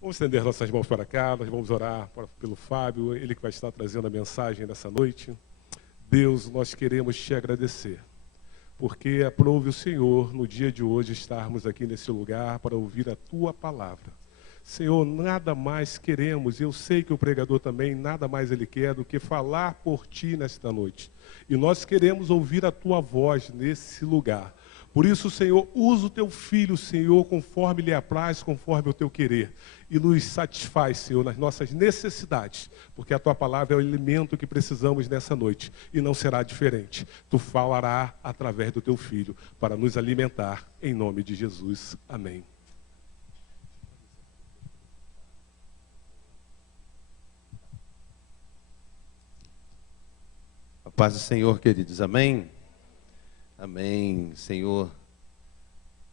Vamos estender nossas mãos para cá, nós vamos orar pelo Fábio, ele que vai estar trazendo a mensagem dessa noite. Deus, nós queremos te agradecer, porque aprove o Senhor no dia de hoje estarmos aqui nesse lugar para ouvir a tua palavra. Senhor, nada mais queremos, eu sei que o pregador também, nada mais ele quer do que falar por ti nesta noite. E nós queremos ouvir a tua voz nesse lugar. Por isso, Senhor, usa o teu filho, Senhor, conforme lhe apraz, conforme o teu querer. E nos satisfaz, Senhor, nas nossas necessidades, porque a tua palavra é o alimento que precisamos nessa noite. E não será diferente. Tu falarás através do teu filho, para nos alimentar, em nome de Jesus. Amém. A paz do Senhor, queridos. Amém? Amém. Senhor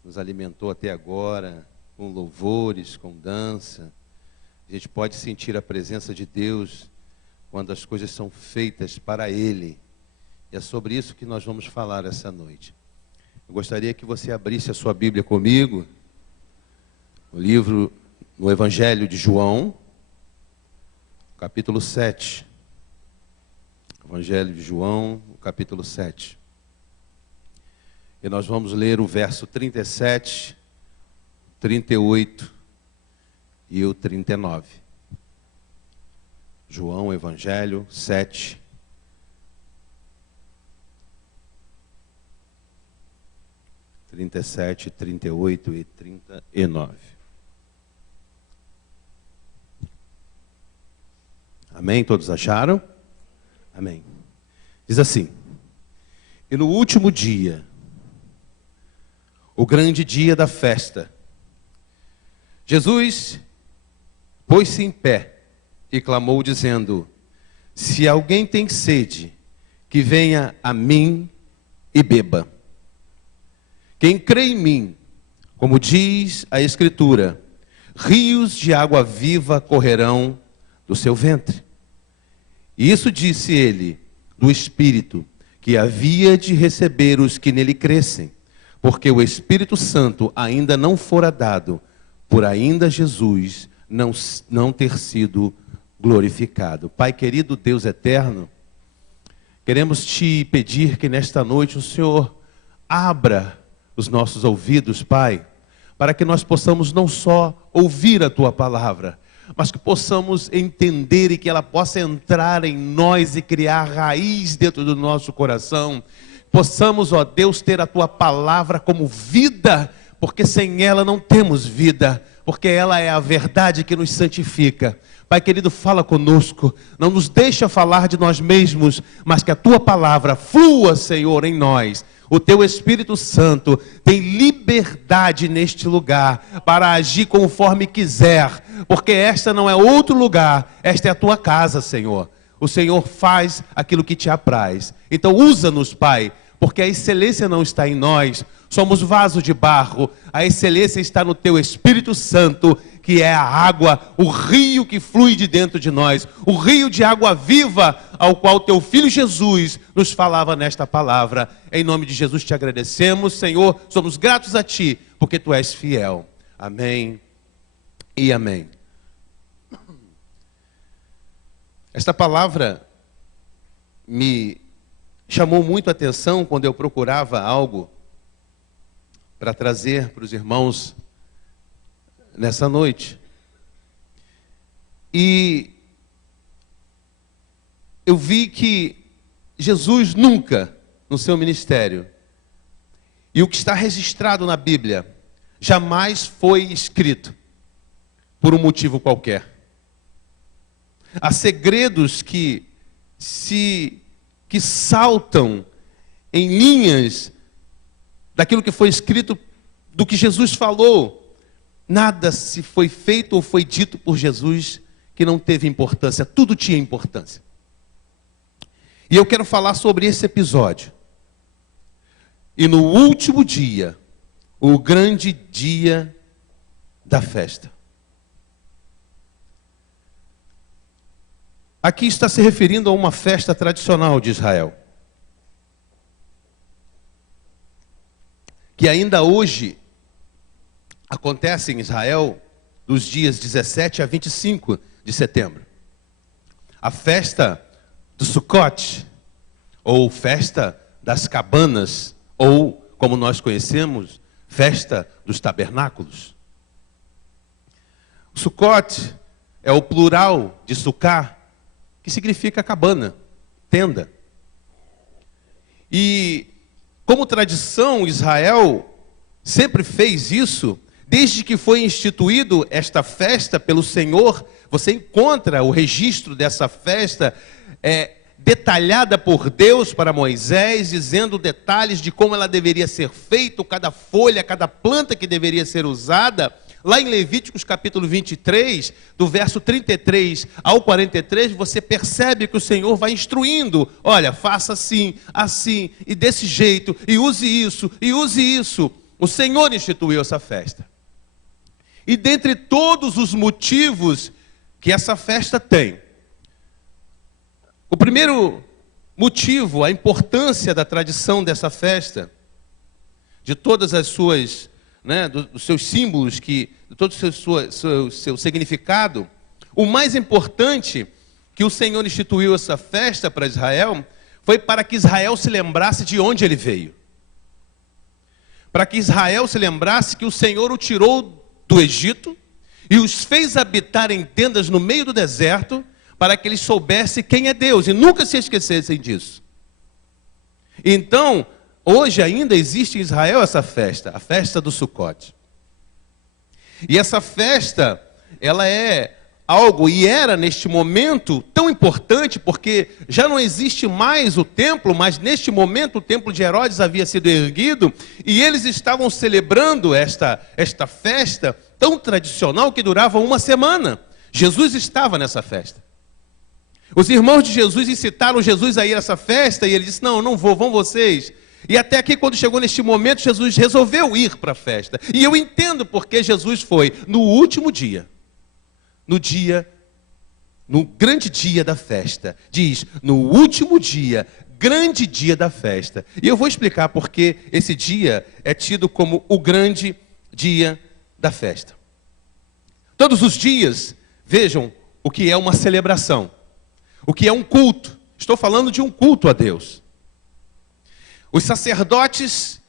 nos alimentou até agora com louvores, com dança. A gente pode sentir a presença de Deus quando as coisas são feitas para Ele. E é sobre isso que nós vamos falar essa noite. Eu gostaria que você abrisse a sua Bíblia comigo, no Evangelho de João, capítulo 7. Evangelho de João, capítulo 7. E nós vamos ler o verso 37, 38 e o 39. João, Evangelho 7, 37, 38 e 39. Amém? Todos acharam? Amém. Diz assim: e no último dia, o grande dia da festa, Jesus pôs-se em pé e clamou dizendo: se alguém tem sede, que venha a mim e beba. Quem crê em mim, como diz a Escritura, rios de água viva correrão do seu ventre. E isso disse ele, do Espírito, que havia de receber os que nele crescem, porque o Espírito Santo ainda não fora dado, por ainda Jesus não ter sido glorificado. Pai querido, Deus eterno, queremos te pedir que nesta noite o Senhor abra os nossos ouvidos, Pai, para que nós possamos não só ouvir a tua palavra, mas que possamos entender e que ela possa entrar em nós e criar raiz dentro do nosso coração. Possamos, ó Deus, ter a tua palavra como vida, porque sem ela não temos vida, porque ela é a verdade que nos santifica. Pai querido, fala conosco, não nos deixa falar de nós mesmos, mas que a tua palavra flua, Senhor, em nós. O teu Espírito Santo tem liberdade neste lugar para agir conforme quiser, porque esta não é outro lugar, esta é a tua casa, Senhor. O Senhor faz aquilo que te apraz. Então usa-nos, Pai, porque a excelência não está em nós, somos vaso de barro, a excelência está no teu Espírito Santo, que é a água, o rio que flui de dentro de nós, o rio de água viva, ao qual teu Filho Jesus nos falava nesta palavra. Em nome de Jesus te agradecemos, Senhor, somos gratos a ti, porque tu és fiel. Amém e amém. Esta palavra me chamou muito a atenção quando eu procurava algo para trazer para os irmãos nessa noite. E eu vi que Jesus nunca, no seu ministério, e o que está registrado na Bíblia, jamais foi escrito por um motivo qualquer. Há segredos que saltam em linhas daquilo que foi escrito, do que Jesus falou. Nada se foi feito ou foi dito por Jesus que não teve importância, tudo tinha importância. E eu quero falar sobre esse episódio. E no último dia, o grande dia da festa. Aqui está se referindo a uma festa tradicional de Israel, que ainda hoje acontece em Israel dos dias 17 a 25 de setembro. A festa do Sukkot, ou festa das cabanas, ou, como nós conhecemos, festa dos tabernáculos. O Sukkot é o plural de Sukkah, que significa cabana, tenda. E, como tradição, Israel sempre fez isso. Desde que foi instituído esta festa pelo Senhor, você encontra o registro dessa festa detalhada por Deus para Moisés, dizendo detalhes de como ela deveria ser feita, cada folha, cada planta que deveria ser usada. Lá em Levíticos capítulo 23, do verso 33 ao 43, você percebe que o Senhor vai instruindo. Olha, faça assim, assim, e desse jeito, e use isso, e use isso. O Senhor instituiu essa festa. E dentre todos os motivos que essa festa tem, o primeiro motivo, a importância da tradição dessa festa, de todas as suas, dos seus símbolos, de todo o seu significado, o mais importante que o Senhor instituiu essa festa para Israel, foi para que Israel se lembrasse de onde ele veio. Para que Israel se lembrasse que o Senhor o tirou do Egito e os fez habitar em tendas no meio do deserto, para que eles soubessem quem é Deus e nunca se esquecessem disso. Então, hoje ainda existe em Israel essa festa, a festa do Sukkot. E essa festa, ela é algo, e era neste momento tão importante, porque já não existe mais o templo, mas neste momento o templo de Herodes havia sido erguido, e eles estavam celebrando esta festa tão tradicional que durava uma semana. Jesus estava nessa festa. Os irmãos de Jesus incitaram Jesus a ir a essa festa, e ele disse, não vou, vão vocês. E até aqui, quando chegou neste momento, Jesus resolveu ir para a festa. E eu entendo porque Jesus foi no último dia. No grande dia da festa. Diz, no último dia, grande dia da festa. E eu vou explicar porque esse dia é tido como o grande dia da festa. Todos os dias, vejam o que é uma celebração. O que é um culto. Estou falando de um culto a Deus. Os sacerdotes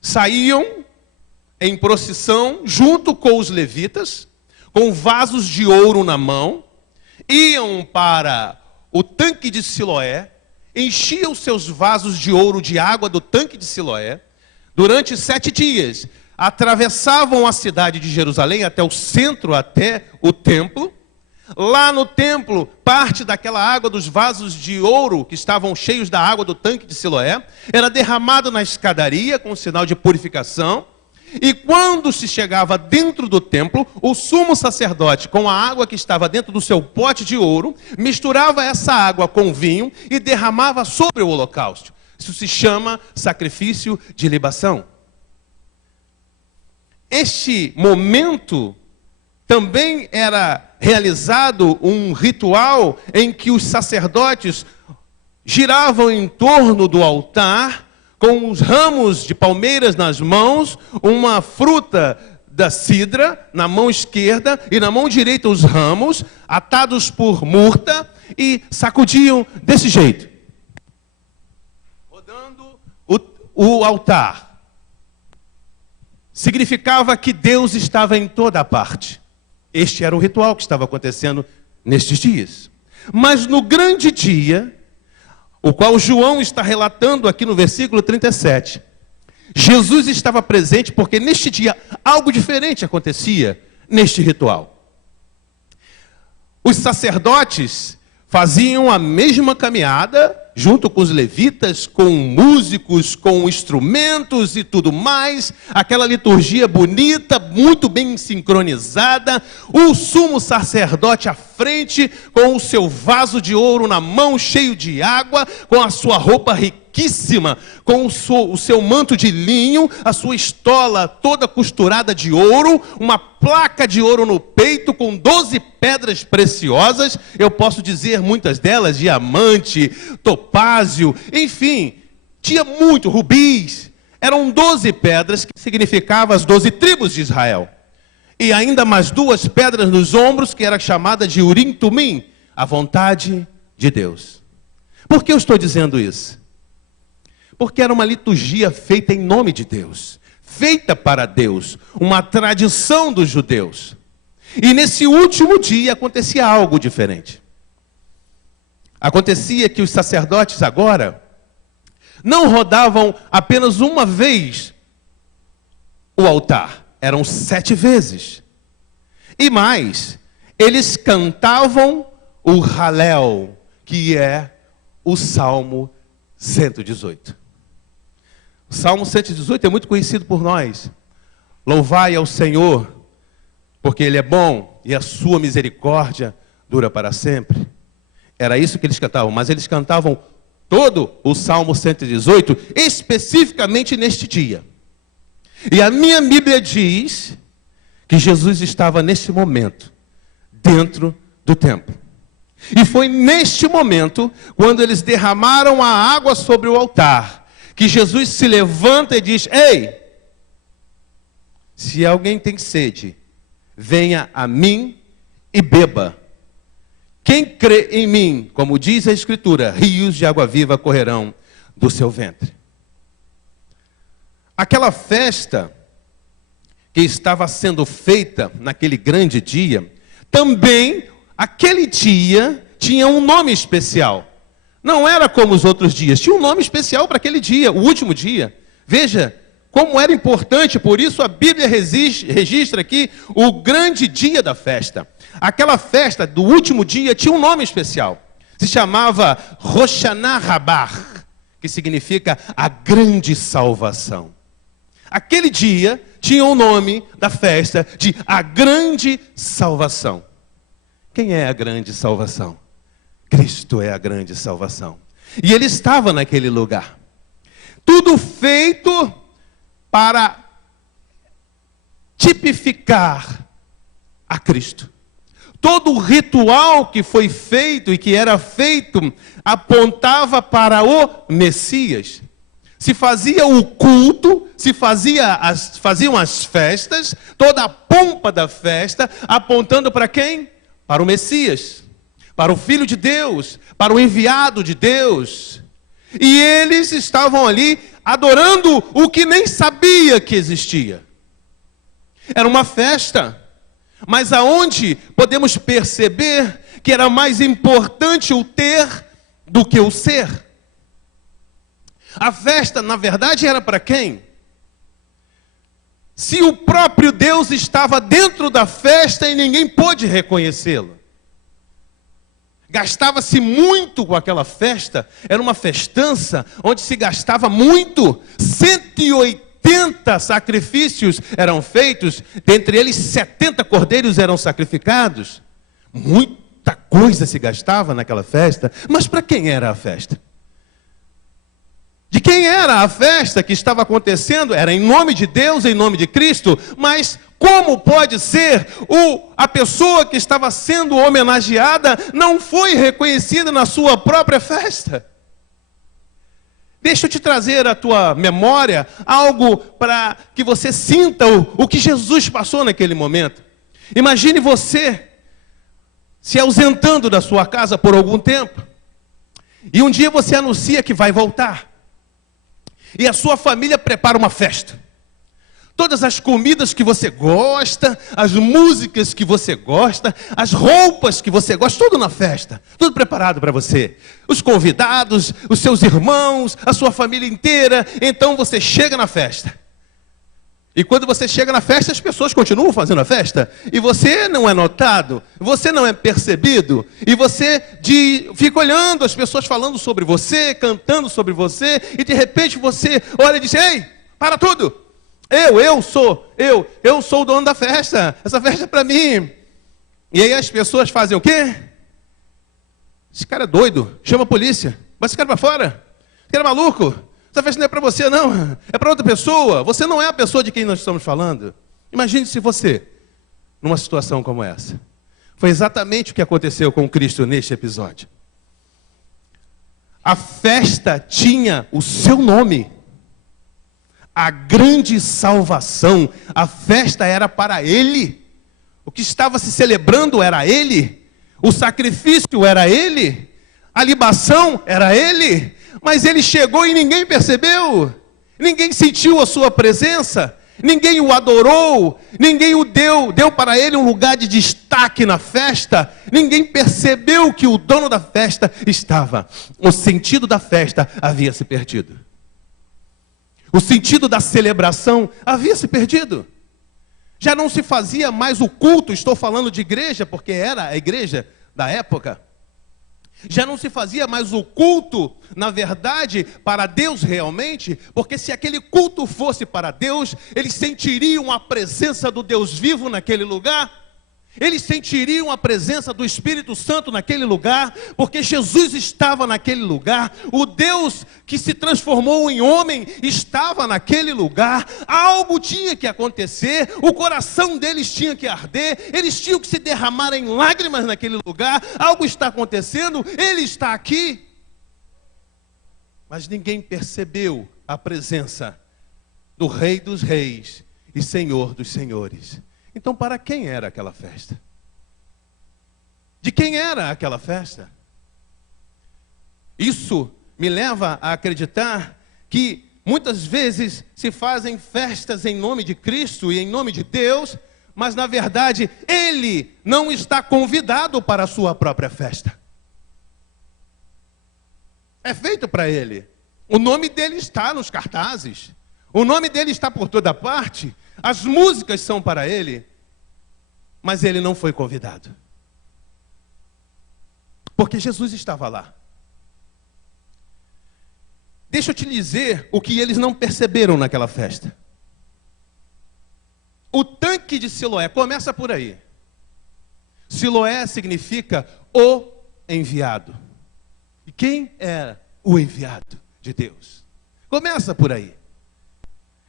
saíam em procissão junto com os levitas, com vasos de ouro na mão, iam para o tanque de Siloé, enchiam seus vasos de ouro de água do tanque de Siloé, durante 7 dias, atravessavam a cidade de Jerusalém até o centro, até o templo. Lá no templo, parte daquela água dos vasos de ouro, que estavam cheios da água do tanque de Siloé, era derramada na escadaria, com sinal de purificação. E quando se chegava dentro do templo, o sumo sacerdote, com a água que estava dentro do seu pote de ouro, misturava essa água com vinho e derramava sobre o holocausto. Isso se chama sacrifício de libação. Este momento também era realizado um ritual em que os sacerdotes giravam em torno do altar, com os ramos de palmeiras nas mãos, uma fruta da cidra na mão esquerda e na mão direita os ramos, atados por murta, e sacudiam desse jeito, rodando o altar. Significava que Deus estava em toda a parte. Este era o ritual que estava acontecendo nestes dias. Mas no grande dia, o qual João está relatando aqui no versículo 37, Jesus estava presente porque neste dia algo diferente acontecia neste ritual. Os sacerdotes faziam a mesma caminhada, junto com os levitas, com músicos, com instrumentos e tudo mais, aquela liturgia bonita, muito bem sincronizada, o sumo sacerdote à frente, com o seu vaso de ouro na mão, cheio de água, com a sua roupa riquíssima, com o seu manto de linho, a sua estola toda costurada de ouro, uma placa de ouro no peito, com 12 pedras preciosas, eu posso dizer muitas delas, diamante, topázio, enfim, tinha muito, rubis. Eram 12 pedras que significavam as 12 tribos de Israel. e ainda mais 2 pedras nos ombros, que era chamada de Urim Tumim, a vontade de Deus. Por que eu estou dizendo isso? Porque era uma liturgia feita em nome de Deus, feita para Deus, uma tradição dos judeus. E nesse último dia acontecia algo diferente. Acontecia que os sacerdotes agora não rodavam apenas uma vez o altar, eram 7 vezes. E mais, eles cantavam o Halel, que é o Salmo 118. O Salmo 118 é muito conhecido por nós. Louvai ao Senhor, porque Ele é bom e a sua misericórdia dura para sempre. Era isso que eles cantavam, mas eles cantavam todo o Salmo 118, especificamente neste dia. E a minha Bíblia diz que Jesus estava neste momento, dentro do templo. E foi neste momento, quando eles derramaram a água sobre o altar, que Jesus se levanta e diz: ei, se alguém tem sede, venha a mim e beba. Quem crê em mim, como diz a Escritura, rios de água viva correrão do seu ventre. Aquela festa que estava sendo feita naquele grande dia, também, aquele dia, tinha um nome especial. Não era como os outros dias, tinha um nome especial para aquele dia, o último dia. Veja como era importante, por isso a Bíblia registra aqui o grande dia da festa. Aquela festa do último dia tinha um nome especial. Se chamava Rosh Hashanah Rabbah, que significa a grande salvação. Aquele dia tinha o nome da festa de a grande salvação. Quem é a grande salvação? Cristo é a grande salvação. E ele estava naquele lugar. Tudo feito para tipificar a Cristo. Todo o ritual que foi feito e que era feito apontava para o Messias. Se fazia o culto, faziam as festas, toda a pompa da festa, apontando para quem? Para o Messias, para o Filho de Deus, para o enviado de Deus. E eles estavam ali adorando o que nem sabia que existia. Era uma festa, mas aonde podemos perceber que era mais importante o ter do que o ser. A festa, na verdade, era para quem? Se o próprio Deus estava dentro da festa e ninguém pôde reconhecê-lo. Gastava-se muito com aquela festa, era uma festança onde se gastava muito. 180 sacrifícios eram feitos, dentre eles 70 cordeiros eram sacrificados. Muita coisa se gastava naquela festa, mas para quem era a festa? De quem era a festa que estava acontecendo? Era em nome de Deus, em nome de Cristo, mas como pode ser a pessoa que estava sendo homenageada não foi reconhecida na sua própria festa? Deixa eu te trazer à tua memória algo para que você sinta o que Jesus passou naquele momento. Imagine você se ausentando da sua casa por algum tempo, e um dia você anuncia que vai voltar. E a sua família prepara uma festa. Todas as comidas que você gosta, as músicas que você gosta, as roupas que você gosta, tudo na festa. Tudo preparado para você. Os convidados, os seus irmãos, a sua família inteira. Então você chega na festa. E quando você chega na festa, as pessoas continuam fazendo a festa. E você não é notado, você não é percebido. E você fica olhando as pessoas falando sobre você, cantando sobre você. E de repente você olha e diz: ei, para tudo. Eu sou o dono da festa. Essa festa é para mim. E aí as pessoas fazem o quê? Esse cara é doido, chama a polícia. Bota esse cara para fora. Esse cara é maluco. Essa festa não é para você, não. É para outra pessoa. Você não é a pessoa de quem nós estamos falando. Imagine se você, numa situação como essa. Foi exatamente o que aconteceu com Cristo neste episódio. A festa tinha o seu nome. A grande salvação. A festa era para Ele. O que estava se celebrando era Ele, o sacrifício era Ele, a libação era Ele, mas Ele chegou e ninguém percebeu, ninguém sentiu a sua presença, ninguém o adorou, ninguém o deu para Ele um lugar de destaque na festa, ninguém percebeu que o dono da festa estava. O sentido da festa havia se perdido. O sentido da celebração havia se perdido. Já não se fazia mais o culto, estou falando de igreja, porque era a igreja da época. Já não se fazia mais o culto, na verdade, para Deus realmente, porque se aquele culto fosse para Deus, eles sentiriam a presença do Deus vivo naquele lugar. Eles sentiriam a presença do Espírito Santo naquele lugar, porque Jesus estava naquele lugar, o Deus que se transformou em homem estava naquele lugar, algo tinha que acontecer, o coração deles tinha que arder, eles tinham que se derramar em lágrimas naquele lugar, algo está acontecendo, Ele está aqui. Mas ninguém percebeu a presença do Rei dos Reis e Senhor dos Senhores. Então, para quem era aquela festa? De quem era aquela festa? Isso me leva a acreditar que muitas vezes se fazem festas em nome de Cristo e em nome de Deus, mas na verdade Ele não está convidado para a sua própria festa. É feito para Ele. O nome dele está nos cartazes. O nome dele está por toda parte. As músicas são para Ele, mas Ele não foi convidado. Porque Jesus estava lá. Deixa eu te dizer o que eles não perceberam naquela festa. O tanque de Siloé, começa por aí. Siloé significa o enviado. E quem era o enviado de Deus? Começa por aí.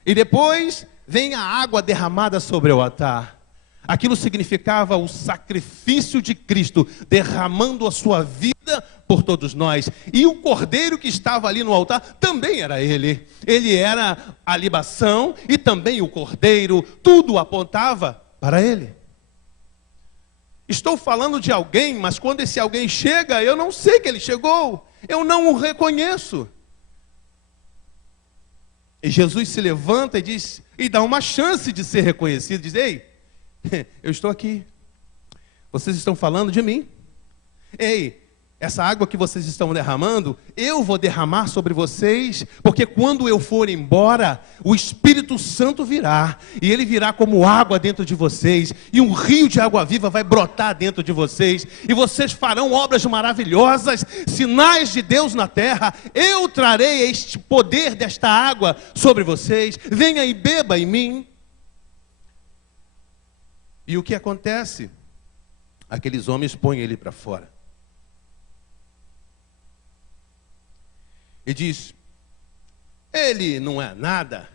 E depois vem a água derramada sobre o altar. Aquilo significava o sacrifício de Cristo, derramando a sua vida por todos nós. E o cordeiro que estava ali no altar também era Ele. Ele era a libação e também o cordeiro. Tudo apontava para Ele. Estou falando de alguém, mas quando esse alguém chega, eu não sei que ele chegou. Eu não o reconheço. E Jesus se levanta e diz, e dá uma chance de ser reconhecido. Diz, ei, eu estou aqui. Vocês estão falando de mim. Ei, essa água que vocês estão derramando, eu vou derramar sobre vocês, porque quando eu for embora, o Espírito Santo virá, e ele virá como água dentro de vocês, e um rio de água viva vai brotar dentro de vocês, e vocês farão obras maravilhosas, sinais de Deus na terra. Eu trarei este poder desta água sobre vocês. Venha e beba em mim. E o que acontece? Aqueles homens põem ele para fora. E diz, ele não é nada.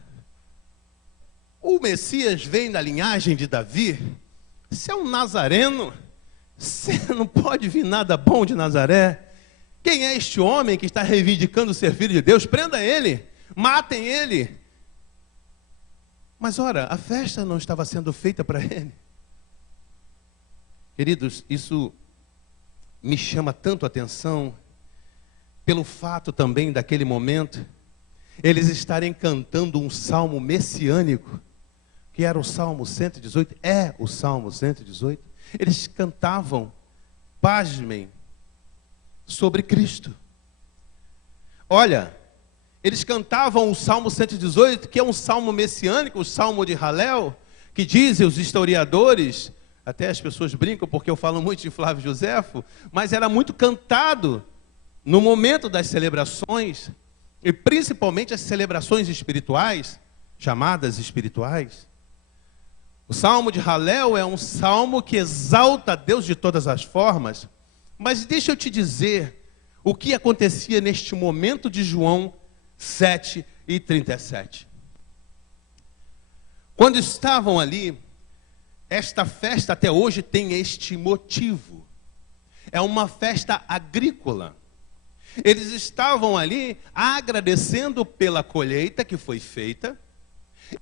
O Messias vem da linhagem de Davi. Você é um nazareno. Você não pode vir nada bom de Nazaré. Quem é este homem que está reivindicando ser filho de Deus? Prenda ele, matem ele. Mas ora, a festa não estava sendo feita para ele. Queridos, isso me chama tanto a atenção, pelo fato também daquele momento, eles estarem cantando um salmo messiânico, que era o Salmo 118, é o Salmo 118. Eles cantavam, pasmem, sobre Cristo. Olha, eles cantavam o Salmo 118, que é um salmo messiânico, o Salmo de Halel, que dizem os historiadores, até as pessoas brincam porque eu falo muito de Flávio Josefo, mas era muito cantado no momento das celebrações, e principalmente as celebrações espirituais, chamadas espirituais. O Salmo de Halel é um salmo que exalta a Deus de todas as formas, mas deixa eu te dizer o que acontecia neste momento de João 7:37. Quando estavam ali, esta festa até hoje tem este motivo. É uma festa agrícola. Eles estavam ali agradecendo pela colheita que foi feita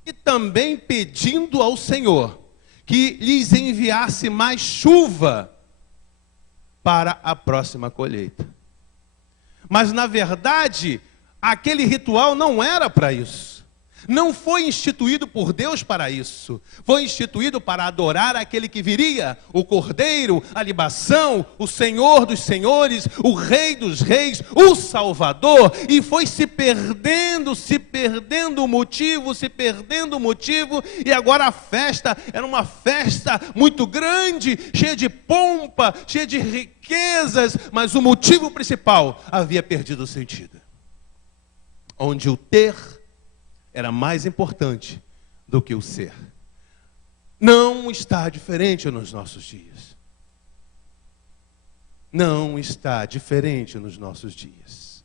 e também pedindo ao Senhor que que lhes enviasse mais chuva para a próxima colheita. Mas, na verdade, aquele ritual não era para isso. Não foi instituído por Deus para isso. Foi instituído para adorar aquele que viria, o Cordeiro, a libação, o Senhor dos senhores, o Rei dos reis, o Salvador. E foi se perdendo o motivo, e agora a festa era uma festa muito grande, cheia de pompa, cheia de riquezas, mas o motivo principal havia perdido o sentido. Onde o ter era mais importante do que o ser. Não está diferente nos nossos dias. Não está diferente nos nossos dias.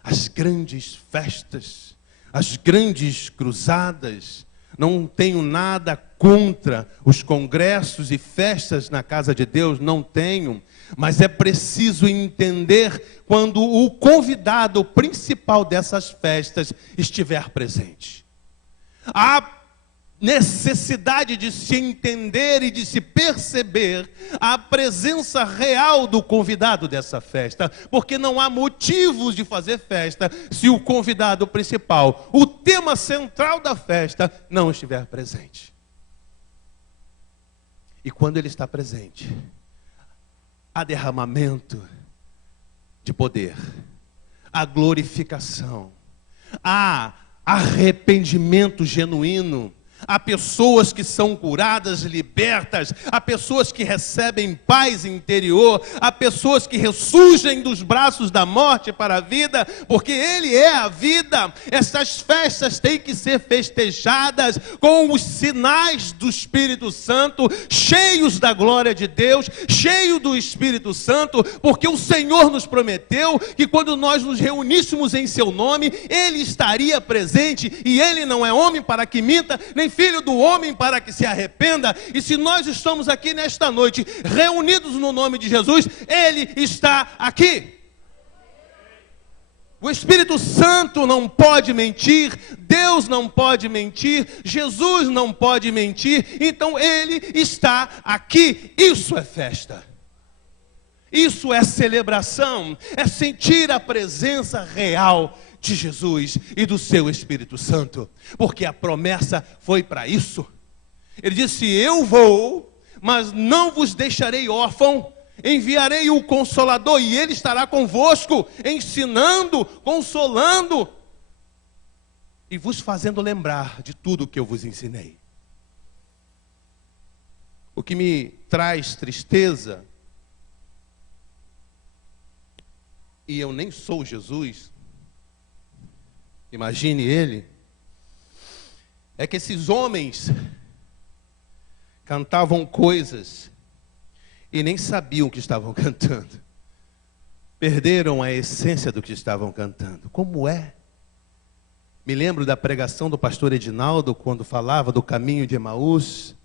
As grandes festas, as grandes cruzadas, não tenho nada contra os congressos e festas na casa de Deus, não tenho. Mas é preciso entender quando o convidado principal dessas festas estiver presente. Há necessidade de se entender e de se perceber a presença real do convidado dessa festa, porque não há motivos de fazer festa se o convidado principal, o tema central da festa, não estiver presente. E quando ele está presente, há derramamento de poder, há glorificação, há arrependimento genuíno, há pessoas que são curadas, libertas, há pessoas que recebem paz interior, há pessoas que ressurgem dos braços da morte para a vida, porque Ele é a vida. Essas festas têm que ser festejadas com os sinais do Espírito Santo, cheios da glória de Deus, cheio do Espírito Santo, porque o Senhor nos prometeu que quando nós nos reuníssemos em seu nome, Ele estaria presente, e Ele não é homem para que minta, nem filho do homem para que se arrependa. E se nós estamos aqui nesta noite, reunidos no nome de Jesus, Ele está aqui. O Espírito Santo não pode mentir, Deus não pode mentir, Jesus não pode mentir, então Ele está aqui. Isso é festa. Isso é celebração, é sentir a presença real de Jesus e do seu Espírito Santo, porque a promessa foi para isso. Ele disse: eu vou, mas não vos deixarei órfão, enviarei o Consolador, e Ele estará convosco, ensinando, consolando, e vos fazendo lembrar de tudo o que eu vos ensinei. O que me traz tristeza, e eu nem sou Jesus, imagine ele, é que esses homens cantavam coisas e nem sabiam o que estavam cantando. Perderam a essência do que estavam cantando. Como é? Me lembro da pregação do pastor Edinaldo, quando falava do caminho de Emaús,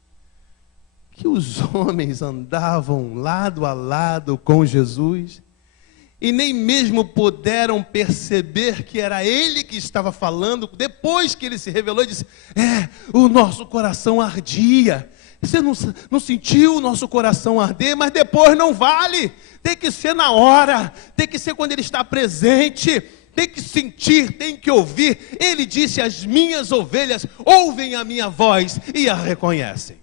que os homens andavam lado a lado com Jesus, e nem mesmo puderam perceber que era Ele que estava falando. Depois que Ele se revelou, Ele disse: o nosso coração ardia. Você não sentiu o nosso coração arder? Mas depois não vale. Tem que ser na hora. Tem que ser quando Ele está presente. Tem que sentir, tem que ouvir. Ele disse: as minhas ovelhas ouvem a minha voz e a reconhecem.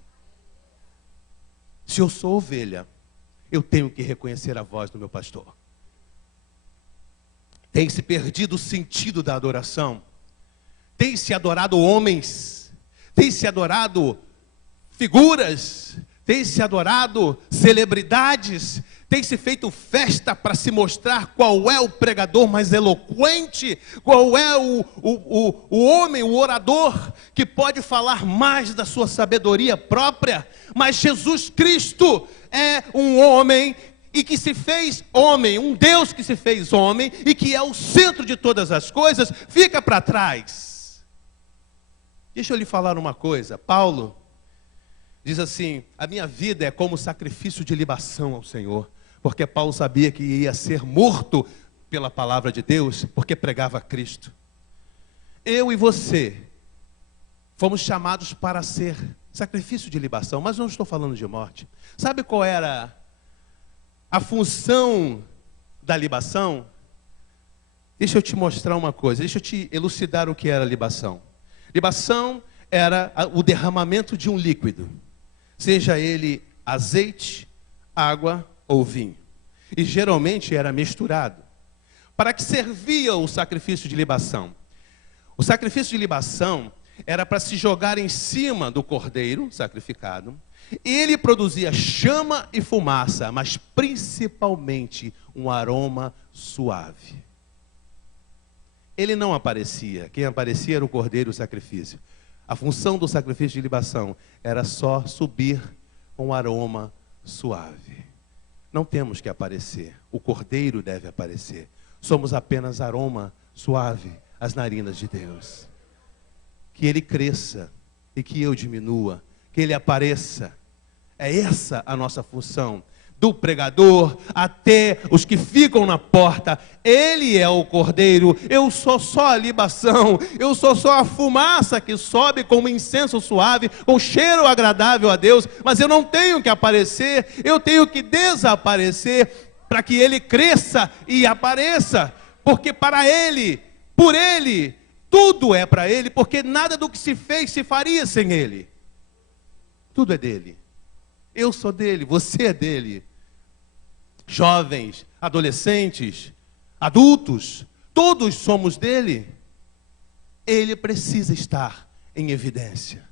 Se eu sou ovelha, eu tenho que reconhecer a voz do meu pastor. Tem se perdido o sentido da adoração. Tem se adorado homens. Tem se adorado figuras. Tem se adorado celebridades. Tem se feito festa para se mostrar qual é o pregador mais eloquente. Qual é o homem, o orador, que pode falar mais da sua sabedoria própria. Mas Jesus Cristo é um homem e que se fez homem, um Deus que se fez homem, e que é o centro de todas as coisas, fica para trás. Deixa eu lhe falar uma coisa. Paulo diz assim: a minha vida é como sacrifício de libação ao Senhor, porque Paulo sabia que ia ser morto pela palavra de Deus, porque pregava Cristo. Eu e você fomos chamados para ser Sacrifício de libação, mas não estou falando de morte. Sabe qual era a função da libação? Deixa eu te mostrar uma coisa, deixa eu te elucidar o que era libação. Libação era o derramamento de um líquido, seja ele azeite, água ou vinho. E geralmente era misturado. Para que servia o sacrifício de libação? O sacrifício de libação era para se jogar em cima do cordeiro sacrificado. E ele produzia chama e fumaça, mas principalmente um aroma suave. Ele não aparecia. Quem aparecia era o cordeiro e o sacrifício. A função do sacrifício de libação era só subir com um aroma suave. Não temos que aparecer. O cordeiro deve aparecer. Somos apenas aroma suave às narinas de Deus. Que ele cresça e que eu diminua. Que ele apareça. É essa a nossa função. Do pregador até os que ficam na porta. Ele é o cordeiro. Eu sou só a libação. Eu sou só a fumaça que sobe como incenso suave, com cheiro agradável a Deus. Mas eu não tenho que aparecer. Eu tenho que desaparecer para que ele cresça e apareça. Porque para ele, por ele, tudo é para ele. Porque nada do que se fez se faria sem ele. Tudo é dele. Eu sou dele, você é dele. Jovens, adolescentes, adultos, todos somos dele. Ele precisa estar em evidência.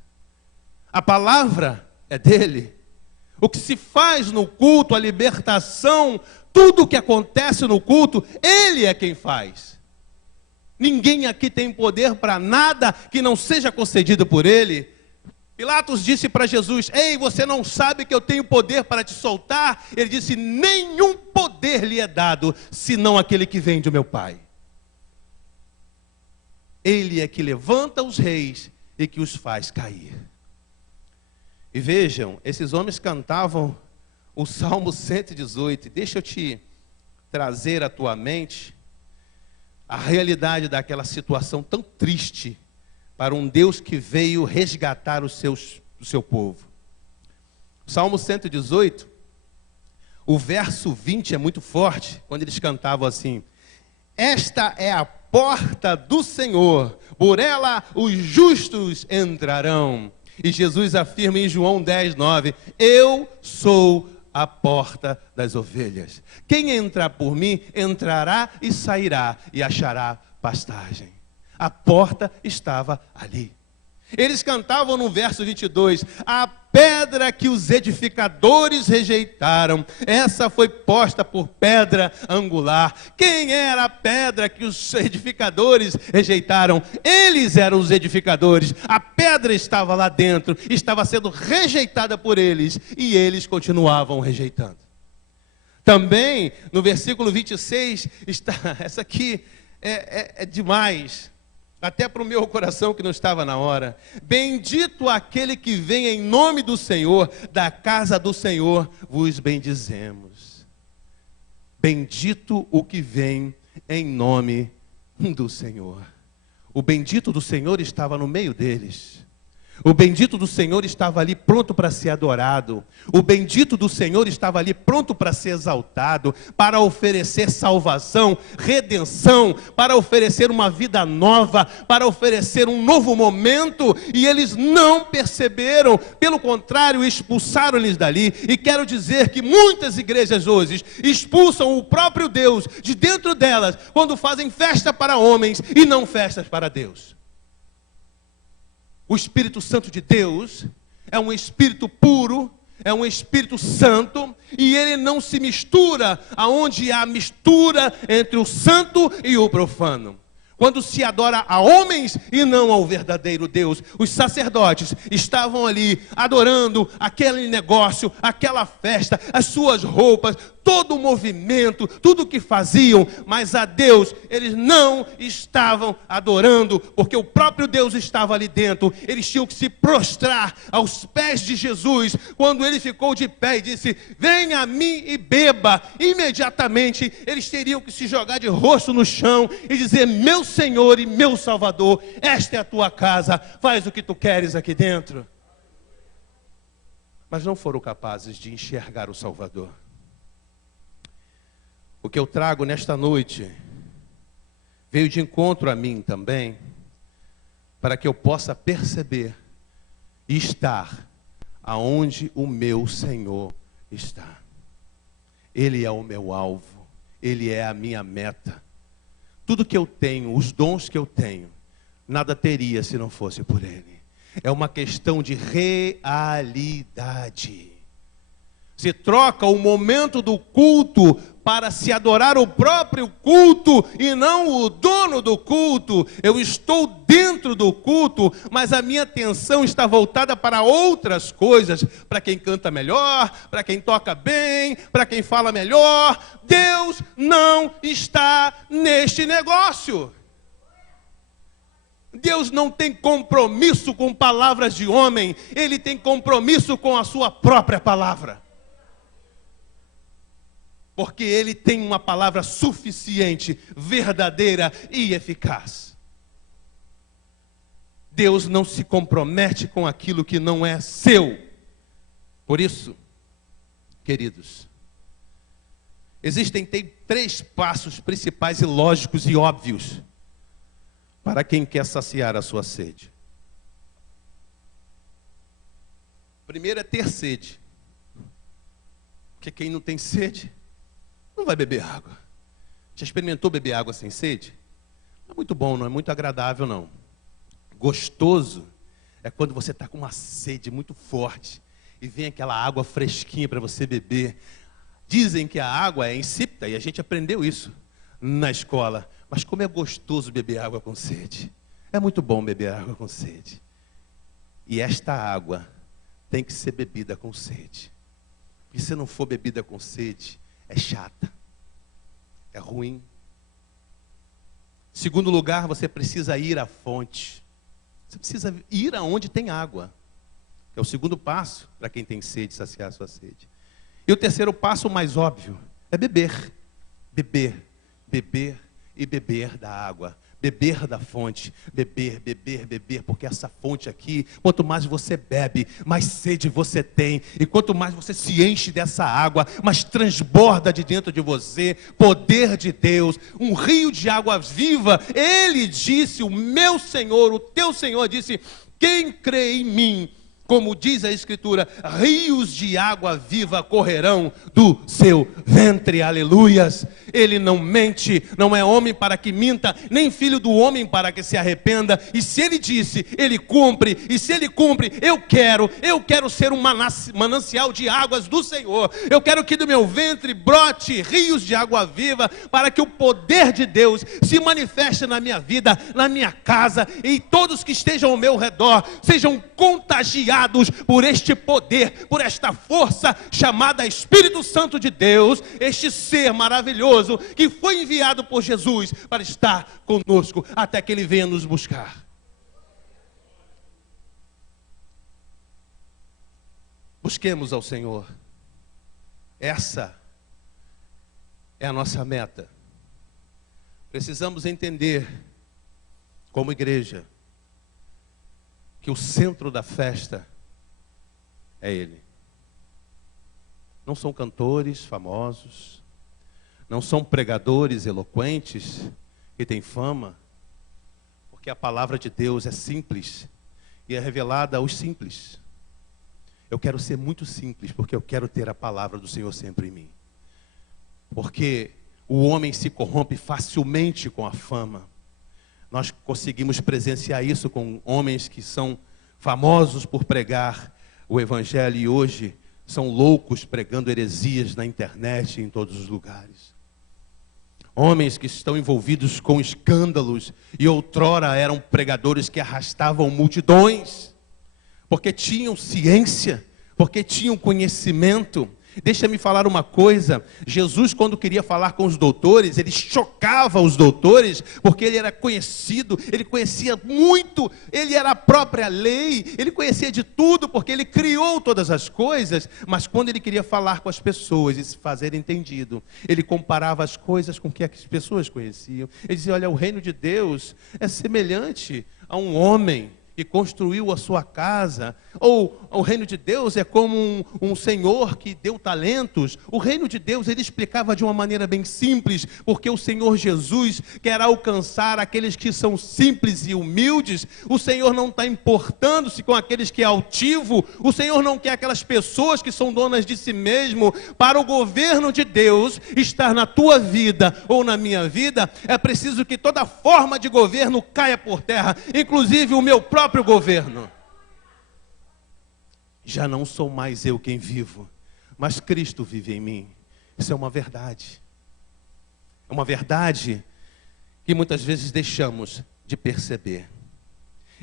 A palavra é dele. O que se faz no culto, a libertação, tudo o que acontece no culto, ele é quem faz. Ninguém aqui tem poder para nada que não seja concedido por ele. Pilatos disse para Jesus: ei, você não sabe que eu tenho poder para te soltar? Ele disse: nenhum poder lhe é dado, senão aquele que vem do meu Pai. Ele é que levanta os reis e que os faz cair. E vejam, esses homens cantavam o Salmo 118. Deixa eu te trazer à tua mente a realidade daquela situação tão triste para um Deus que veio resgatar o seu povo. Salmo 118, o verso 20 é muito forte, quando eles cantavam assim: esta é a porta do Senhor, por ela os justos entrarão. E Jesus afirma em João 10, 9, eu sou a porta das ovelhas. Quem entrar por mim, entrará e sairá e achará pastagem. A porta estava ali. Eles cantavam no verso 22, a pedra que os edificadores rejeitaram, essa foi posta por pedra angular. Quem era a pedra que os edificadores rejeitaram? Eles eram os edificadores. A pedra estava lá dentro, estava sendo rejeitada por eles, e eles continuavam rejeitando. Também, no versículo 26, está, essa aqui é demais. Até para o meu coração que não estava na hora. Bendito aquele que vem em nome do Senhor, da casa do Senhor vos bendizemos. Bendito o que vem em nome do Senhor. O bendito do Senhor estava no meio deles. O bendito do Senhor estava ali pronto para ser adorado. O bendito do Senhor estava ali pronto para ser exaltado, para oferecer salvação, redenção, para oferecer uma vida nova, para oferecer um novo momento. E eles não perceberam, pelo contrário, expulsaram-lhes dali. E quero dizer que muitas igrejas hoje expulsam o próprio Deus de dentro delas, quando fazem festa para homens e não festas para Deus. O Espírito Santo de Deus é um Espírito puro, é um Espírito Santo, e ele não se mistura aonde há mistura entre o santo e o profano. Quando se adora a homens e não ao verdadeiro Deus. Os sacerdotes estavam ali adorando aquele negócio, aquela festa, as suas roupas, todo o movimento, tudo o que faziam, mas a Deus eles não estavam adorando, porque o próprio Deus estava ali dentro. Eles tinham que se prostrar aos pés de Jesus. Quando ele ficou de pé e disse: venha a mim e beba, imediatamente eles teriam que se jogar de rosto no chão e dizer: meu Senhor e meu Salvador, esta é a tua casa, faz o que tu queres aqui dentro. mas não foram capazes de enxergar o Salvador. O que eu trago nesta noite veio de encontro a mim também, para que eu possa perceber e estar aonde o meu Senhor está. Ele é o meu alvo, Ele é a minha meta. Tudo que eu tenho, os dons que eu tenho, nada teria se não fosse por Ele. É uma questão de realidade. Se troca o momento do culto para se adorar o próprio culto e não o dono do culto. Eu estou dentro do culto, mas a minha atenção está voltada para outras coisas, para quem canta melhor, para quem toca bem, para quem fala melhor. Deus não está neste negócio. Deus não tem compromisso com palavras de homem, Ele tem compromisso com a sua própria palavra. Porque Ele tem uma palavra suficiente, verdadeira e eficaz. Deus não se compromete com aquilo que não é seu. Por isso, queridos, existem 3 passos principais e lógicos e óbvios para quem quer saciar a sua sede. Primeiro é ter sede. Porque quem não tem sede não vai beber água. Já experimentou beber água sem sede? Não é muito bom, não é muito agradável, não. Gostoso é quando você está com uma sede muito forte e vem aquela água fresquinha para você beber. Dizem que a água é insípida e a gente aprendeu isso na escola. Mas como é gostoso beber água com sede. É muito bom beber água com sede. E esta água tem que ser bebida com sede. E se não for bebida com sede, é chata, é ruim. Segundo lugar, você precisa ir à fonte. Você precisa ir aonde tem água. É o segundo passo para quem tem sede, saciar a sua sede. E o terceiro passo, o mais óbvio, é beber. Beber, beber e beber da água. Beber da fonte, beber, beber, beber, porque essa fonte aqui, quanto mais você bebe, mais sede você tem, e quanto mais você se enche dessa água, mais transborda de dentro de você, poder de Deus, um rio de água viva. Ele disse, o meu Senhor, o teu Senhor disse, quem crê em mim, como diz a Escritura, rios de água viva correrão do seu ventre, aleluias. Ele não mente, não é homem para que minta, nem filho do homem para que se arrependa. E se ele disse, ele cumpre. E se ele cumpre, eu quero ser um manancial de águas do Senhor. Eu quero que do meu ventre brote rios de água viva, para que o poder de Deus se manifeste na minha vida, na minha casa, e todos que estejam ao meu redor sejam contagiados por este poder, por esta força chamada Espírito Santo de Deus, este ser maravilhoso que foi enviado por Jesus para estar conosco até que Ele venha nos buscar. Busquemos ao Senhor. Essa é a nossa meta. Precisamos entender, como igreja, que o centro da festa é Ele. Não são cantores famosos, não são pregadores eloquentes que têm fama, porque a palavra de Deus é simples e é revelada aos simples. Eu quero ser muito simples, porque eu quero ter a palavra do Senhor sempre em mim. Porque o homem se corrompe facilmente com a fama. Nós conseguimos presenciar isso com homens que são famosos por pregar o Evangelho e hoje são loucos pregando heresias na internet e em todos os lugares. Homens que estão envolvidos com escândalos e outrora eram pregadores que arrastavam multidões, porque tinham ciência, porque tinham conhecimento. Deixa-me falar uma coisa, Jesus quando queria falar com os doutores, ele chocava os doutores, porque ele era conhecido, ele conhecia muito, ele era a própria lei, ele conhecia de tudo, porque ele criou todas as coisas, mas quando ele queria falar com as pessoas e se fazer entendido, ele comparava as coisas com o que as pessoas conheciam. Ele dizia, olha, o reino de Deus é semelhante a um homem que construiu a sua casa, ou o reino de Deus é como um senhor que deu talentos. O reino de Deus, ele explicava de uma maneira bem simples, porque o Senhor Jesus quer alcançar aqueles que são simples e humildes. O Senhor não está importando-se com aqueles que é altivo. O Senhor não quer aquelas pessoas que são donas de si mesmo. Para o governo de Deus estar na tua vida ou na minha vida, é preciso que toda forma de governo caia por terra, inclusive o meu próprio governo. Já não sou mais eu quem vivo, mas Cristo vive em mim. Isso é uma verdade. É uma verdade que muitas vezes deixamos de perceber.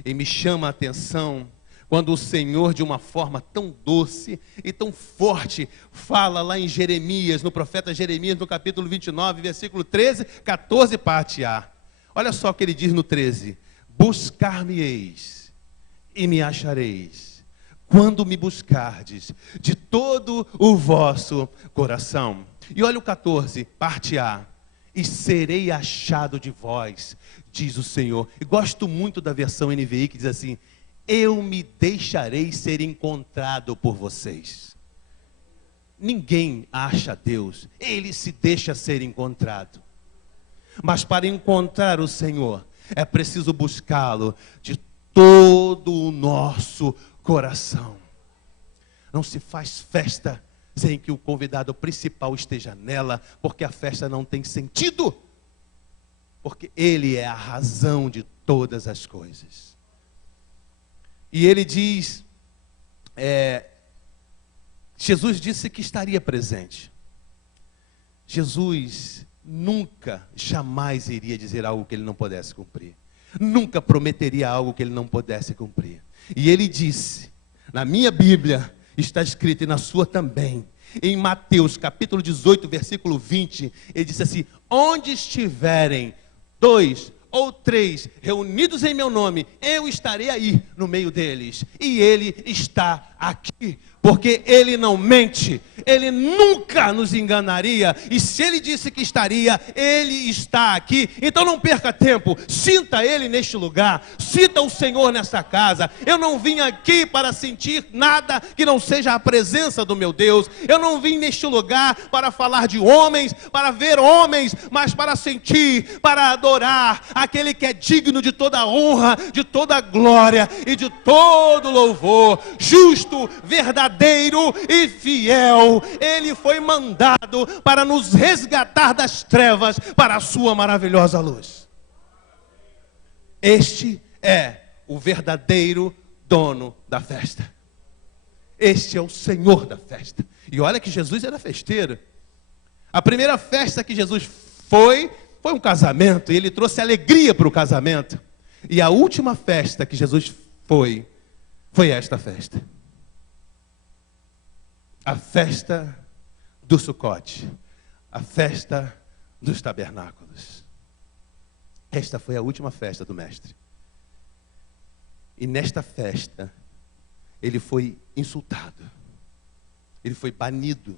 E me chama a atenção quando o Senhor, de uma forma tão doce e tão forte, fala lá em Jeremias, no profeta Jeremias, no capítulo 29, versículo 13, 14, parte A. Olha só o que ele diz no 13: buscar-me-eis e me achareis, quando me buscardes de todo o vosso coração. E olha o 14, parte A: e serei achado de vós, diz o Senhor. E gosto muito da versão NVI que diz assim: eu me deixarei ser encontrado por vocês. Ninguém acha Deus, ele se deixa ser encontrado. Mas para encontrar o Senhor, é preciso buscá-lo de todo o nosso coração. Não se faz festa sem que o convidado principal esteja nela, porque a festa não tem sentido, porque ele é a razão de todas as coisas. E ele diz, Jesus disse que estaria presente. Jesus nunca, jamais iria dizer algo que ele não pudesse cumprir. Nunca prometeria algo que ele não pudesse cumprir. E ele disse, na minha Bíblia está escrito, e na sua também, em Mateus capítulo 18, versículo 20, ele disse assim: onde estiverem 2 ou 3 reunidos em meu nome, eu estarei aí no meio deles. E ele está aqui, porque ele não mente, ele nunca nos enganaria. E se ele disse que estaria, ele está aqui. Então não perca tempo, sinta ele neste lugar, sinta o Senhor nesta casa. Eu não vim aqui para sentir nada que não seja a presença do meu Deus. Eu não vim neste lugar para falar de homens, para ver homens, mas para sentir, para adorar aquele que é digno de toda honra, de toda glória e de todo louvor. Justo, verdadeiro e fiel, ele foi mandado para nos resgatar das trevas para a sua maravilhosa luz. Este é o verdadeiro dono da festa. Este é o Senhor da festa. E olha que Jesus era festeiro. A primeira festa que Jesus foi um casamento, e ele trouxe alegria para o casamento. E a última festa que Jesus foi esta festa. A festa do Sucote, a festa dos tabernáculos. Esta foi a última festa do mestre. E nesta festa, ele foi insultado. Ele foi banido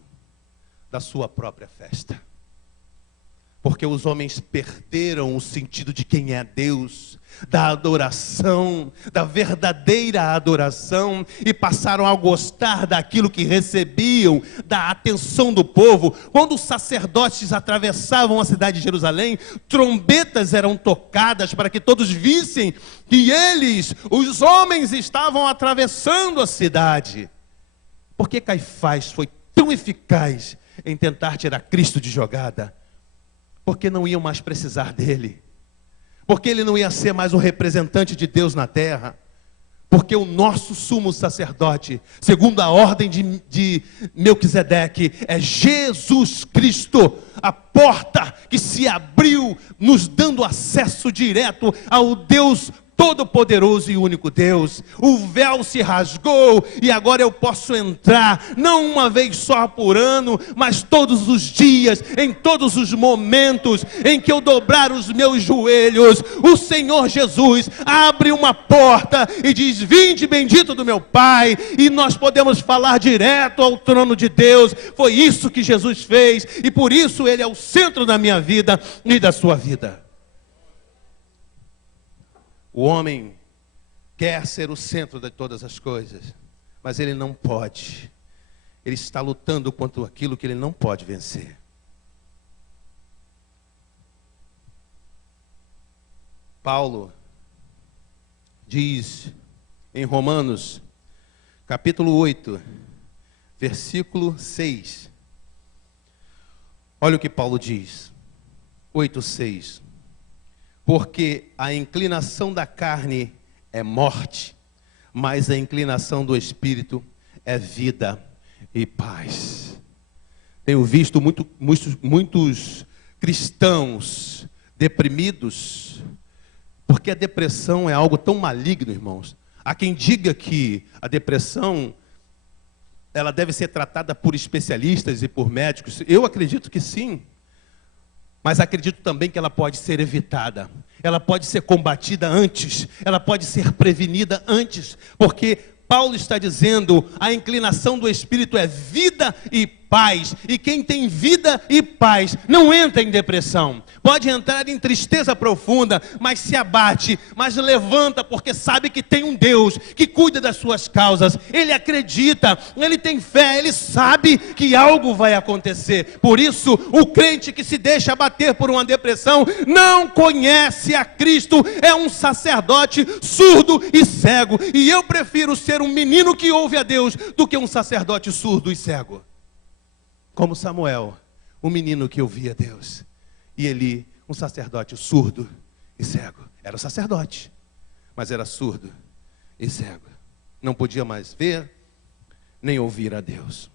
da sua própria festa. Porque os homens perderam o sentido de quem é Deus, da adoração, da verdadeira adoração, e passaram a gostar daquilo que recebiam, da atenção do povo. Quando os sacerdotes atravessavam a cidade de Jerusalém, trombetas eram tocadas para que todos vissem que eles, os homens, estavam atravessando a cidade. Por que Caifás foi tão eficaz em tentar tirar Cristo de jogada? Porque não iam mais precisar dele. Porque ele não ia ser mais o representante de Deus na terra. Porque o nosso sumo sacerdote, segundo a ordem de Melquisedeque, é Jesus Cristo, a porta que se abriu, nos dando acesso direto ao Deus Todo-Poderoso e único Deus. O véu se rasgou e agora eu posso entrar, não uma vez só por ano, mas todos os dias, em todos os momentos em que eu dobrar os meus joelhos, o Senhor Jesus abre uma porta e diz: vinde bendito do meu Pai, e nós podemos falar direto ao trono de Deus. Foi isso que Jesus fez, e por isso Ele é o centro da minha vida e da sua vida. O homem quer ser o centro de todas as coisas, mas ele não pode. Ele está lutando contra aquilo que ele não pode vencer. Paulo diz em Romanos, capítulo 8, versículo 6. Olha o que Paulo diz. 8:6. Porque a inclinação da carne é morte, mas a inclinação do espírito é vida e paz. Tenho visto muitos cristãos deprimidos, porque a depressão é algo tão maligno, irmãos. Há quem diga que a depressão ela deve ser tratada por especialistas e por médicos. Eu acredito que sim. Mas acredito também que ela pode ser evitada. Ela pode ser combatida antes. Ela pode ser prevenida antes. Porque Paulo está dizendo, a inclinação do Espírito é vida e paz. E quem tem vida e paz não entra em depressão. Pode entrar em tristeza profunda, mas se abate, mas levanta, porque sabe que tem um Deus que cuida das suas causas. Ele acredita, ele tem fé, ele sabe que algo vai acontecer. Por isso, o crente que se deixa abater por uma depressão não conhece a Cristo, é um sacerdote surdo e cego. E eu prefiro ser um menino que ouve a Deus do que um sacerdote surdo e cego. Como Samuel, um menino que ouvia Deus. E Eli, um sacerdote surdo e cego. Era sacerdote, mas era surdo e cego. Não podia mais ver, nem ouvir a Deus.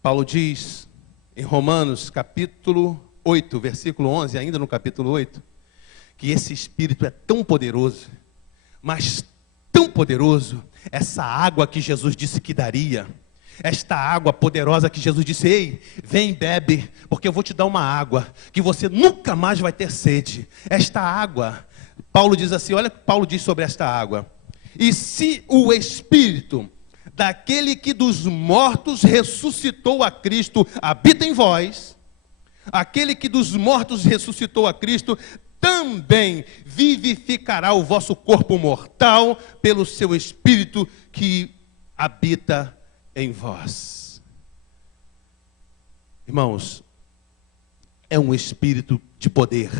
Paulo diz em Romanos capítulo 8, versículo 11, ainda no capítulo 8, que esse Espírito é tão poderoso, mas tão poderoso, essa água que Jesus disse que daria, esta água poderosa que Jesus disse, ei, vem bebe, porque eu vou te dar uma água, que você nunca mais vai ter sede. Esta água, Paulo diz assim, olha o que Paulo diz sobre esta água. E se o Espírito daquele que dos mortos ressuscitou a Cristo habita em vós, aquele que dos mortos ressuscitou a Cristo também vivificará o vosso corpo mortal pelo seu Espírito que habita em vós. Irmãos, é um Espírito de poder,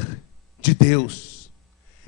de Deus,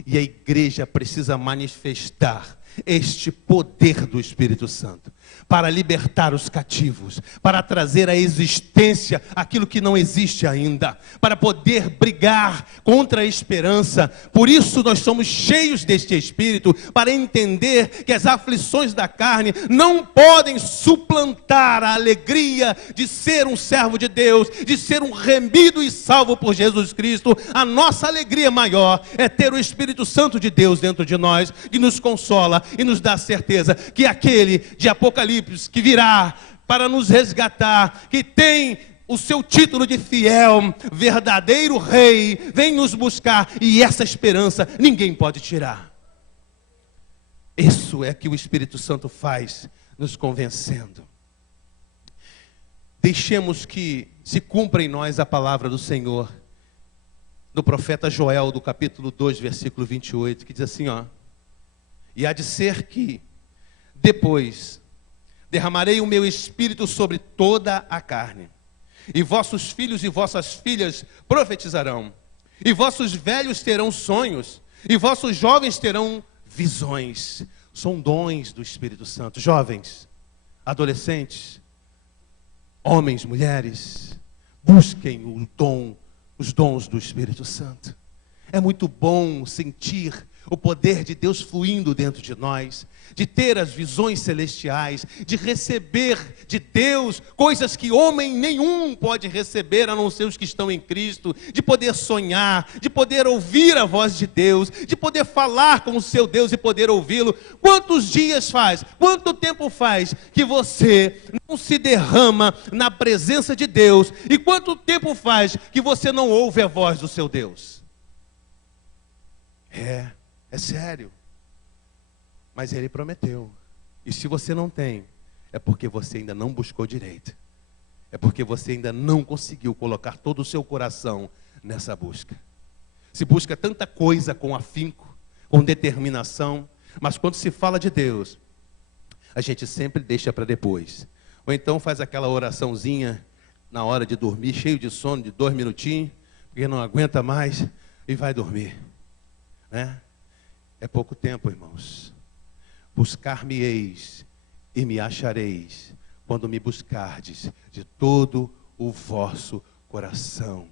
e a igreja precisa manifestar este poder do Espírito Santo, para libertar os cativos, para trazer à existência aquilo que não existe ainda, para poder brigar contra a esperança. Por isso nós somos cheios deste Espírito, para entender que as aflições da carne não podem suplantar a alegria de ser um servo de Deus, de ser um remido e salvo por Jesus Cristo. A nossa alegria maior é ter o Espírito Santo de Deus dentro de nós, que nos consola e nos dá certeza que aquele de Apocalipse que virá para nos resgatar, que tem o seu título de fiel, verdadeiro rei, vem nos buscar, e essa esperança ninguém pode tirar. Isso é que o Espírito Santo faz, nos convencendo. Deixemos que se cumpra em nós a palavra do Senhor, do profeta Joel, do capítulo 2, versículo 28, que diz assim, ó: e há de ser que depois derramarei o meu espírito sobre toda a carne, e vossos filhos e vossas filhas profetizarão, e vossos velhos terão sonhos, e vossos jovens terão visões. São dons do Espírito Santo. Jovens, adolescentes, homens, mulheres, busquem os dons do Espírito Santo. É muito bom sentir o poder de Deus fluindo dentro de nós, de ter as visões celestiais, de receber de Deus coisas que homem nenhum pode receber, a não ser os que estão em Cristo, de poder sonhar, de poder ouvir a voz de Deus, de poder falar com o seu Deus e poder ouvi-lo. Quantos dias faz, quanto tempo faz que você não se derrama na presença de Deus, e quanto tempo faz que você não ouve a voz do seu Deus? É sério. Mas Ele prometeu. E se você não tem, é porque você ainda não buscou direito. É porque você ainda não conseguiu colocar todo o seu coração nessa busca. Se busca tanta coisa com afinco, com determinação, Mas quando se fala de Deus, a gente sempre deixa para depois. Ou então faz aquela oraçãozinha na hora de dormir, cheio de sono, de 2 minutinhos, porque não aguenta mais e vai dormir. Né? É pouco tempo, irmãos. Buscar-me-eis e me achareis, quando me buscardes de todo o vosso coração.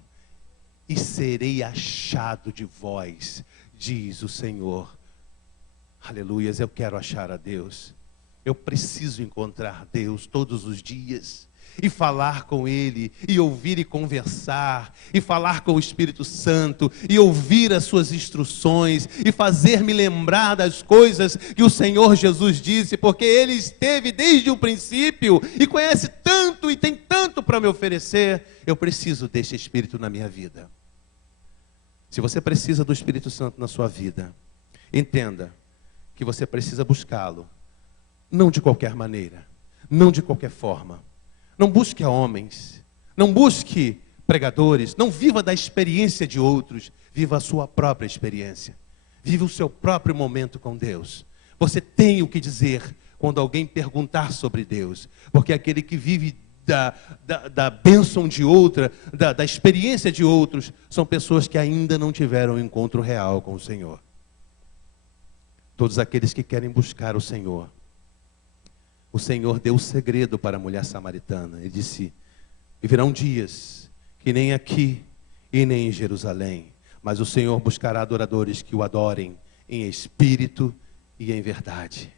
E serei achado de vós, diz o Senhor. Aleluias, eu quero achar a Deus. Eu preciso encontrar Deus todos os dias. E falar com Ele, e ouvir e conversar, e falar com o Espírito Santo, e ouvir as suas instruções, e fazer-me lembrar das coisas que o Senhor Jesus disse, porque Ele esteve desde o princípio, e conhece tanto, e tem tanto para me oferecer. Eu preciso deste Espírito na minha vida. Se você precisa do Espírito Santo na sua vida, entenda que você precisa buscá-lo, não de qualquer maneira, não de qualquer forma. Não busque a homens, não busque pregadores, não viva da experiência de outros, viva a sua própria experiência. Viva o seu próprio momento com Deus. Você tem o que dizer quando alguém perguntar sobre Deus, porque aquele que vive da bênção de outra, da experiência de outros, são pessoas que ainda não tiveram um encontro real com o Senhor. Todos aqueles que querem buscar o Senhor deu o segredo para a mulher samaritana. Ele disse: e virão dias que nem aqui e nem em Jerusalém, mas o Senhor buscará adoradores que o adorem em espírito e em verdade.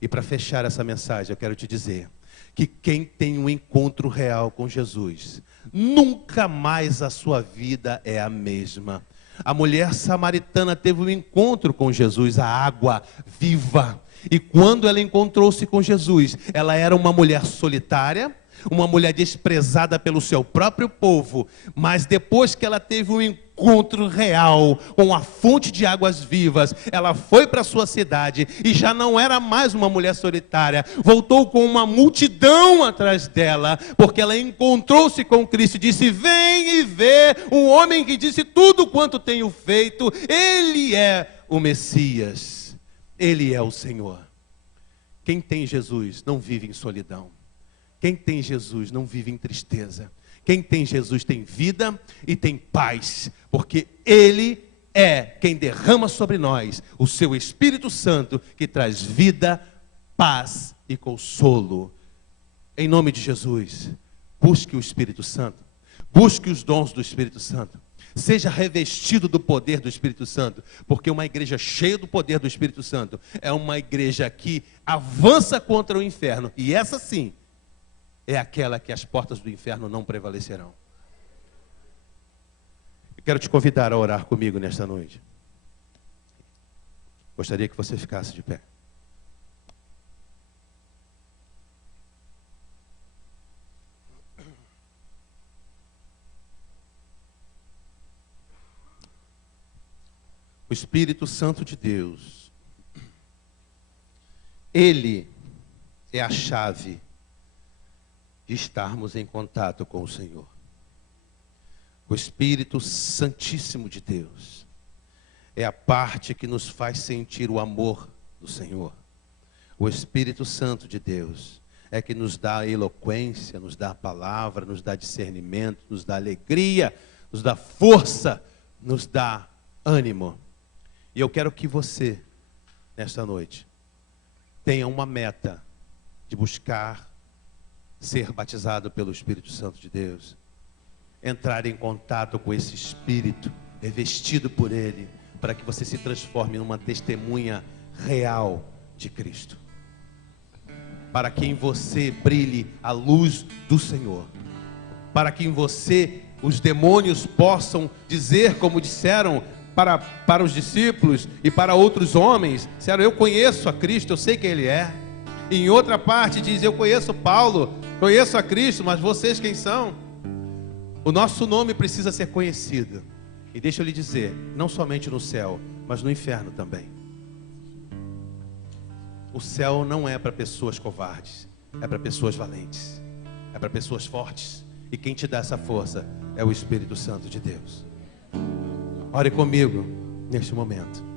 E para fechar essa mensagem, eu quero te dizer que quem tem um encontro real com Jesus, nunca mais a sua vida é a mesma. A mulher samaritana teve um encontro com Jesus, a água viva. E quando ela encontrou-se com Jesus, ela era uma mulher solitária, uma mulher desprezada pelo seu próprio povo. Mas depois que ela teve um encontro real com a fonte de águas vivas, ela foi para a sua cidade e já não era mais uma mulher solitária. Voltou com uma multidão atrás dela, porque ela encontrou-se com Cristo e disse: vem e vê um homem que disse tudo quanto tenho feito. Ele é o Messias. Ele é o Senhor. Quem tem Jesus não vive em solidão. Quem tem Jesus não vive em tristeza. Quem tem Jesus tem vida e tem paz, porque Ele é quem derrama sobre nós o seu Espírito Santo, que traz vida, paz e consolo. Em nome de Jesus, busque o Espírito Santo, busque os dons do Espírito Santo. Seja revestido do poder do Espírito Santo, porque uma igreja cheia do poder do Espírito Santo é uma igreja que avança contra o inferno, e essa sim é aquela que as portas do inferno não prevalecerão. Eu quero te convidar a orar comigo nesta noite. Gostaria que você ficasse de pé. O Espírito Santo de Deus, Ele é a chave de estarmos em contato com o Senhor. O Espírito Santíssimo de Deus é a parte que nos faz sentir o amor do Senhor. O Espírito Santo de Deus é que nos dá eloquência, nos dá a palavra, nos dá discernimento, nos dá alegria, nos dá força, nos dá ânimo. E eu quero que você, nesta noite, tenha uma meta de buscar ser batizado pelo Espírito Santo de Deus, entrar em contato com esse Espírito, revestido por Ele, para que você se transforme numa testemunha real de Cristo, para que em você brilhe a luz do Senhor, para que em você os demônios possam dizer, como disseram para os discípulos e para outros homens, disseram: eu conheço a Cristo, eu sei quem Ele é. E em outra parte diz: eu conheço Paulo, conheço a Cristo, mas vocês quem são? O nosso nome precisa ser conhecido. E deixa eu lhe dizer, não somente no céu, mas no inferno também. O céu não é para pessoas covardes, é para pessoas valentes, é para pessoas fortes. E quem te dá essa força é o Espírito Santo de Deus. Ore comigo neste momento.